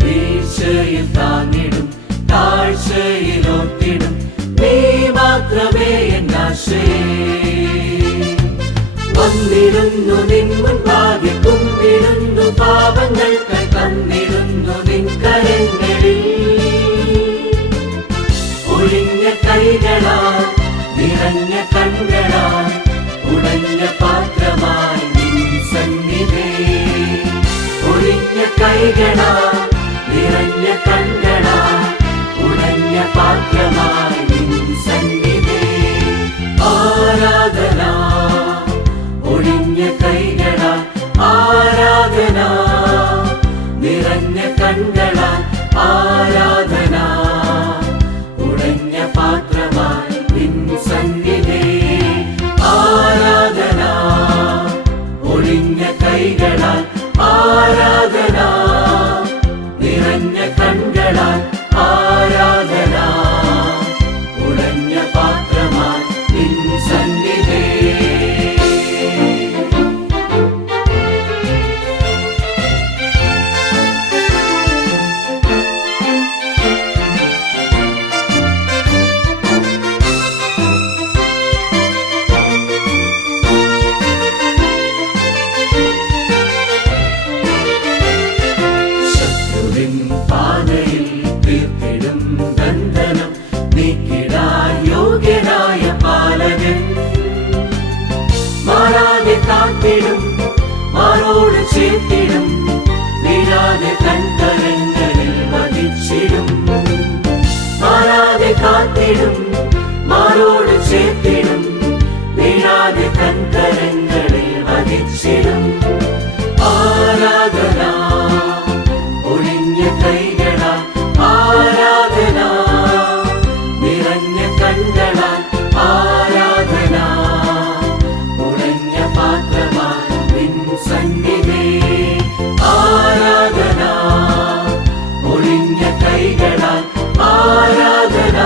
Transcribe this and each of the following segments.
വീഴ്ചയിൽ താങ്ങിടും താഴ്ചയിൽ ഓർത്തിടും നീ മാത്രമേ എന്നാശയേ വന്നിടുന്നു നിൻ മുൻപാകെ കുമ്പിടുന്നു പാപങ്ങൾക്ക് തന്നിടുന്നു നിൻ കരങ്ങളിൽ ഒഴിഞ്ഞ കൈകളാൽ നിറഞ്ഞ കണ്ണുകളാൽ ഉടഞ്ഞ പാത്രമായി നിൻ സന്നിധേ ഒഴിഞ്ഞ കൈകളാൽ നിറഞ്ഞ കണ്ണുകളാൽ ഉടഞ്ഞ പാത്രമായി നിൻ സന്നിധേ ആരാധന ഒഴിഞ്ഞ കൈകളാൽ ആരാധന നിറഞ്ഞ കണ്ണുകളാൽ ആരാധന ഉടഞ്ഞ പാത്രമായി നിൻ സന്നിധേ ആരാധന ഒഴിഞ്ഞ കൈകളാൽ ആരാധന നിറഞ്ഞ കണ്ണുകളാൽ ആരാധന ഉടഞ്ഞ പാത്രമായി നിൻ സന്നിധേ പാതയിൽ തീർത്തിടും ബന്ധനം നീക്കിടാൻ യോഗ്യനായ പാലകൻ മാറാതെ കാത്തിടും മാറോട് ചേർത്തിടും വീഴാതെ കൺകരങ്ങളിൽ വധിച്ചിടും മാറാതെ കാത്തിടും മാറോട് ചേർത്തിടും വീഴാതെ കൺകരങ്ങളിൽ വധിച്ചിടും ആരാധന ഒഴിഞ്ഞ കൈകളാൽ ആരാധന നിറഞ്ഞ കണ്ണുകളാൽ ആരാധന ഉടഞ്ഞ പാത്രമായി നിൻ സന്നിധേ ആരാധന ഒഴിഞ്ഞ കൈകളാൽ ആരാധന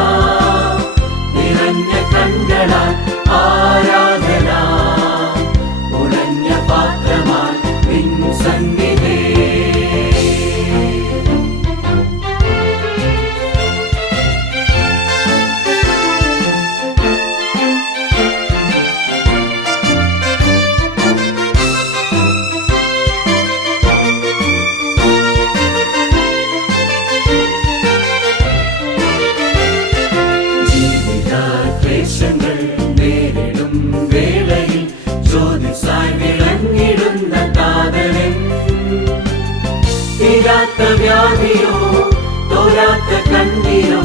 നിറഞ്ഞ കണ്ണുകളാൽ ആരാധന ഉടഞ്ഞ പാത്രമായി നിൻ സന്നിധേ ക്ലേശങ്ങൾ നേരിടും വേളയിൽ ജ്യോതിസായി വിളങ്ങിടുന്ന താതനൻ തീരാത്ത വ്യാധിയോ തോരാത്ത കണ്ണീരോ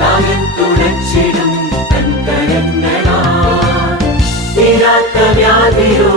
താൻ തുടച്ചിടും തൻ കരങ്ങളാൽ തീരാത്ത വ്യാധിയോ